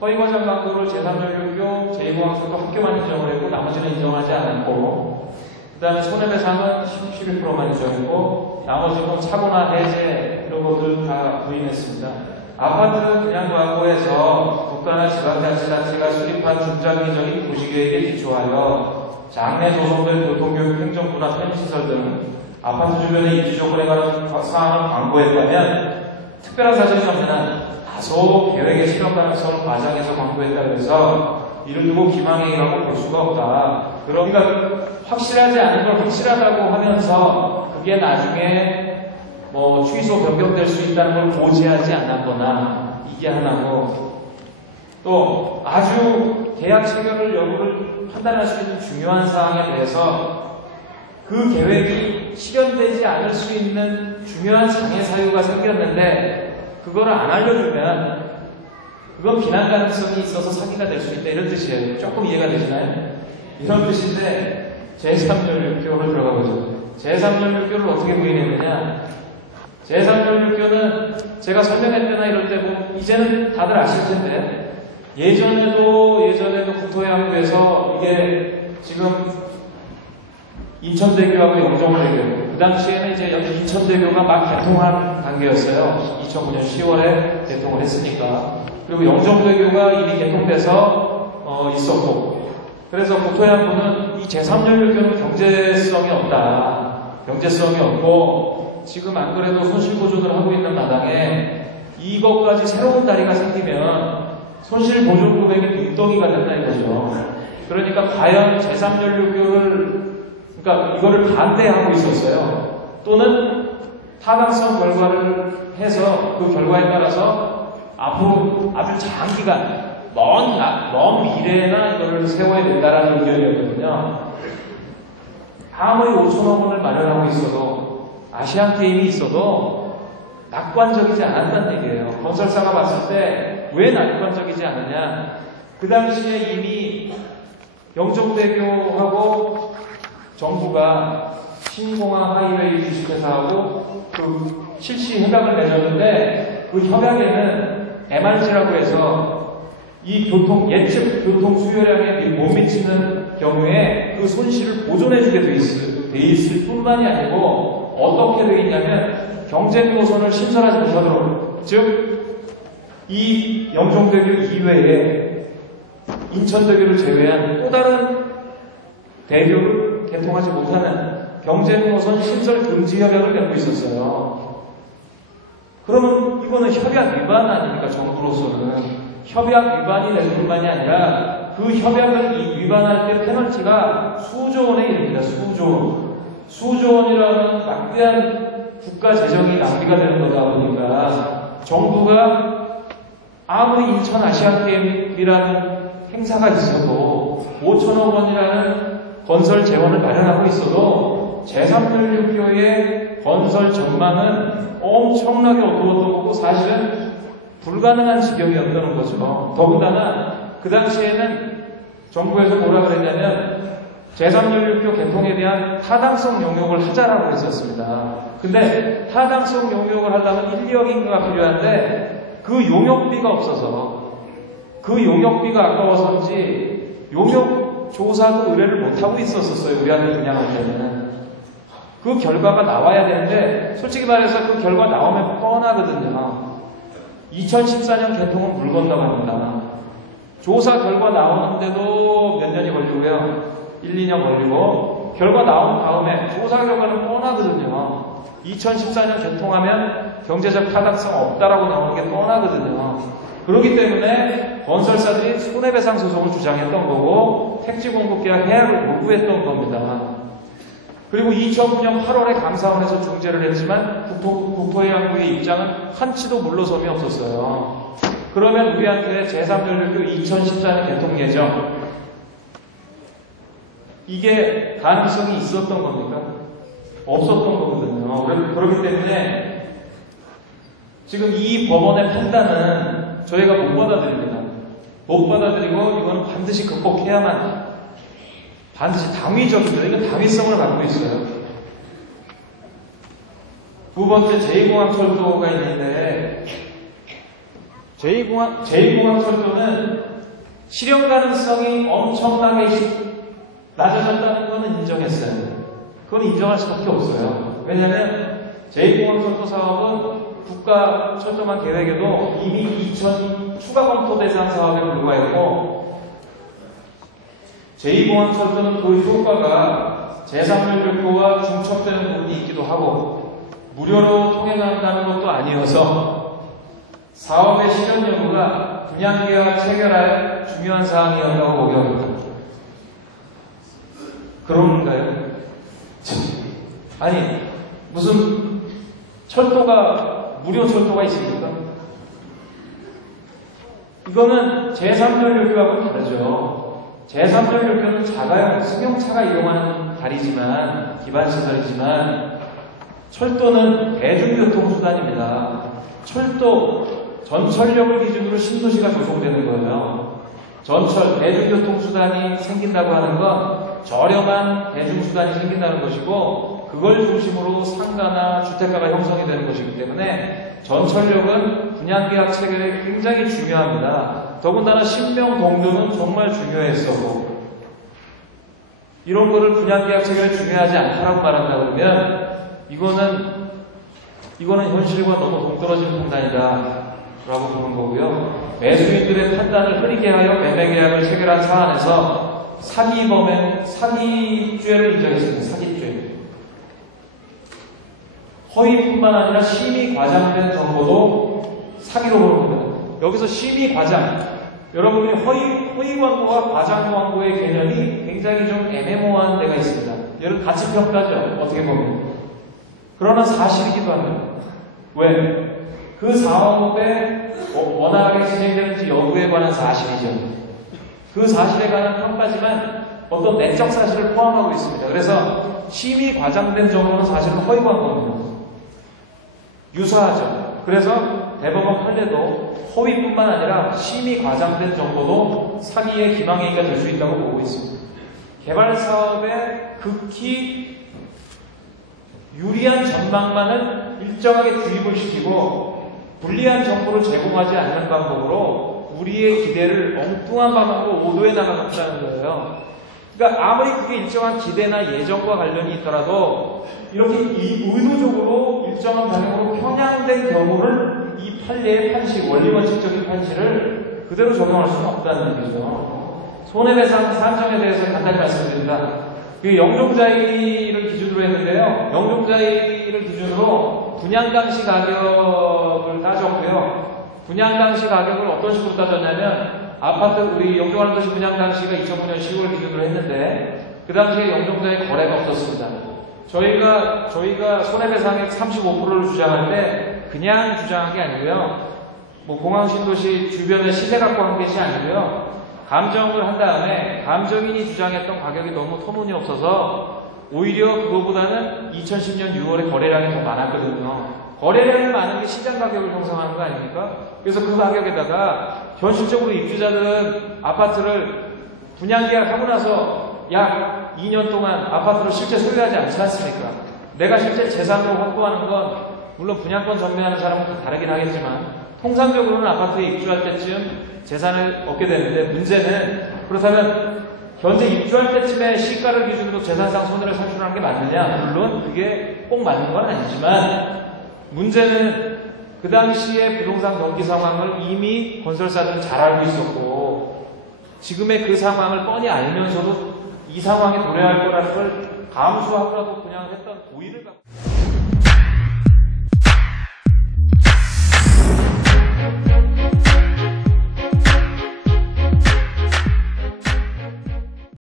허위과장 광고를 제3연료교, 제2공항철도 학교만 인정을 했고 나머지는 인정하지 않았고, 그 다음에 손해배상은 12%만 인정했고 나머지는 사고나 해제 이런 것들 다 부인했습니다. 아파트 분양광고에서 국가나 지방자치단체가 수립한 중장기적인 도시계획에 기초하여 장래 조성된 교통교육, 행정부나 편의시설 등 아파트 주변의 입지 조건에 관한 사항을 광고했다면 특별한 사정이 없는 한 다소 계획의 실현 가능성을 과장해서 광고했다고 해서 이를 두고 기망행위라고 볼 수가 없다. 그러니까 확실하지 않은 걸 확실하다고 하면서 그게 나중에 뭐 취소 변경될 수 있다는 걸 고지하지 않았거나 이게 하나고, 또 아주 계약 체결을 여부를 판단할 수 있는 중요한 사항에 대해서 그 계획이 실현되지 않을 수 있는 중요한 장애 사유가 생겼는데 그거를 안 알려주면 그건 비난 가능성이 있어서 사기가 될 수 있다, 이런 뜻이에요. 조금 이해가 되시나요? 이런 뜻인데 제3연료교를 들어가 보죠. 제3연료교를 어떻게 부인했느냐, 제3연료교는 제가 설명할 때나 이럴 때 뭐 이제는 다들 아실 텐데 예전에도 국토해양부에서 이게 지금 인천대교하고 영종대교, 그 당시에는 이제 여기 인천대교가 막 개통한 단계였어요. 2009년 10월에 개통을 했으니까. 그리고 영종대교가 이미 개통돼서 있었고, 그래서 국토해양부는 이 제3연료교는 경제성이 없다. 경제성이 없고 지금 안 그래도 손실보존을 하고 있는 마당에 이것까지 새로운 다리가 생기면 손실보존 금액이 빈덩이가 된다 이거죠. 그러니까 과연 제3연료교를, 그러니까 이거를 반대하고 있었어요. 또는 타당성 결과를 해서 그 결과에 따라서 앞으로 아주 장기간 먼 미래나 이거를 세워야 된다라는 의견이었거든요. 아무리 5천억 원을 마련하고 있어도, 아시안게임이 있어도 낙관적이지 않았다는 얘기예요. 건설사가 봤을 때 왜 낙관적이지 않느냐, 그 당시에 이미 영종대교하고 정부가 신공항 하이웨이 주식회사하고 그 실시 협약을 맺었는데 그 협약에는 MRG라고 해서 이 예측 교통 수요량에 못 미치는 경우에 그 손실을 보존해주게 돼 있을 뿐만이 아니고 어떻게 되어 있냐면 경쟁 노선을 신설하지 못하도록, 즉 이 영종대교 이외에 인천대교를 제외한 또 다른 대교를 개통하지 못하는 경쟁 노선 신설 금지 협약을 맺고 있었어요. 그러면 이거는 협약 위반 아닙니까? 정부로서는 협약 위반이 될 뿐만이 아니라 그 협약을 위반할 때 페널티가 수조 원에 이릅니다. 수조 원이라는 막대한 국가 재정이 낭비가 되는 거다 보니까 정부가 아무리 인천 아시안게임이라는 행사가 있어도 5천억 원이라는 건설 재원을 마련하고 있어도 제3연료교의 건설 전망은 엄청나게 어두웠고 사실은 불가능한 지경이었다는 거죠. 더군다나 그 당시에는 정부에서 뭐라 그랬냐면 제3연료교 개통에 대한 타당성 용역을 하자라고 했었습니다. 근데 타당성 용역을 하려면 1, 2억인가가 필요한데 그 용역비가 없어서, 그 용역비가 아까워서인지 용역 조사도 의뢰를 못하고 있었어요. 우리한테 분양할 때는. 그 결과가 나와야 되는데 솔직히 말해서 그 결과 나오면 뻔하거든요. 2014년 개통은 물 건너갑니다. 조사 결과 나오는데도 몇 년이 걸리고요. 1, 2년 걸리고, 결과 나온 다음에 조사 결과는 뻔하거든요. 2014년 개통하면 경제적 타당성 없다라고 나오는 게 뻔하거든요. 그렇기 때문에 건설사들이 손해배상 소송을 주장했던 거고 택지 공급 계약 해약을 요구했던 겁니다. 그리고 2009년 8월에 감사원에서 중재를 했지만 국토해양부의 입장은 한치도 물러섬이 없었어요. 그러면 우리한테 제3연료교 2014년 개통 예정, 이게 가능성이 있었던 겁니까? 없었던 거거든요. 그렇기 때문에 지금 이 법원의 판단은 저희가 못 받아들입니다. 못 받아들이고 이거는 반드시 극복해야만, 반드시 당위적이죠. 이건 당위성을 갖고 있어요. 두 번째 제2공항철도가 있는데 제2공항철도는 실현 가능성이 엄청나게 낮아졌다는 것은 인정했어요. 그건 인정할 수밖에 없어요. 왜냐하면 제2공항철도 사업은 국가 철도망 계획에도 이미 2000 추가 검토 대상 사업에 불과했고, 제2공항철도는 그 효과가 제3연료표와 중첩되는 부분이 있기도 하고 무료로 통행한다는 것도 아니어서 사업의 실현 여부가 분양계약 체결할 중요한 사항이었다고 보기 어렵다. 그런가요? 아니, 무슨 철도가 무료 철도가 있습니까? 이거는 제3연료표하고는 다르죠. 제3연료표는 작아요. 승용차가 이용하는 다리지만, 기반시설이지만, 철도는 대중교통수단입니다. 철도, 전철역을 기준으로 신도시가 조성되는 거예요. 전철, 대중교통수단이 생긴다고 하는 건 저렴한 대중수단이 생긴다는 것이고, 그걸 중심으로 상가나 주택가가 형성이 되는 것이기 때문에 전철역은 분양계약 체결에 굉장히 중요합니다. 더군다나 신명동교는 정말 중요했었고, 이런 거를 분양계약 체결에 중요하지 않다라고 말한다 그러면 이거는 현실과 너무 동떨어진 판단이다 라고 보는 거고요. 매수인들의 판단을 흐리게 하여 매매계약을 체결한 사안에서 사기죄를 인정했습니다. 사기죄. 허위뿐만 아니라 심의 과장된 정보도 사기로 보는 겁니다. 여기서 심의 과장, 여러분이 허위 광고와 과장 광고의 개념이 굉장히 좀 애매모호한 데가 있습니다. 여러분 가치 평가죠, 어떻게 보면. 그러나 사실이기도 합니다. 왜? 그 사업에 원활하게 진행되는지 여부에 관한 사실이죠. 그 사실에 관한 평가지만 어떤 내적 사실을 포함하고 있습니다. 그래서 심의 과장된 정보는 사실은 허위 광고입니다. 유사하죠. 그래서 대법원 판례도 허위뿐만 아니라 심의 과장된 정보도 사기의 기망행위가 될 수 있다고 보고 있습니다. 개발 사업에 극히 유리한 전망만을 일정하게 주입을 시키고 불리한 정보를 제공하지 않는 방법으로 우리의 기대를 엉뚱한 방향으로 오도해 나가겠다는 거예요. 그러니까 아무리 그게 일정한 기대나 예정과 관련이 있더라도 이렇게 의도적으로 일정한 방향으로 편향된 경우를 이 판례의 판시, 원리원칙적인 판시를 그대로 적용할 수는 없다는 얘기죠. 손해배상 산정에 대해서 간단히 말씀드립니다. 그 영종자의를 기준으로 했는데요. 영종자의를 기준으로 분양 당시 가격을 따졌고요. 분양 당시 가격을 어떤 식으로 따졌냐면 아파트 우리 영종하는 도시 분양 당시가 2009년 10월 기준으로 했는데 그 당시에 영종자의 거래가 없었습니다. 저희가 손해배상액 35%를 주장할 때 그냥 주장한 게 아니고요. 뭐 공항신도시 주변의 시세 갖고 한 것이 아니고요. 감정을 한 다음에 감정인이 주장했던 가격이 너무 터무니없어서 오히려 그거보다는 2010년 6월에 거래량이 더 많았거든요. 거래량이 많은 게 시장 가격을 형성하는 거 아닙니까? 그래서 그 가격에다가 현실적으로 입주자들은 아파트를 분양계약하고 나서 약 2년 동안 아파트를 실제 소유하지 않지 않습니까? 내가 실제 재산으로 확보하는 건 물론 분양권 전매하는 사람은 좀 다르긴 하겠지만 통상적으로는 아파트에 입주할 때쯤 재산을 얻게 되는데 문제는 그렇다면 현재 입주할 때쯤에 시가를 기준으로 재산상 손해를 산출하는 게 맞느냐? 물론 그게 꼭 맞는 건 아니지만 문제는 그 당시에 부동산 경기 상황을 이미 건설사들은 잘 알고 있었고 지금의 그 상황을 뻔히 알면서도 이 상황에 도래할 거라는 걸 감수하고라도 그냥 했던 도의를 갖고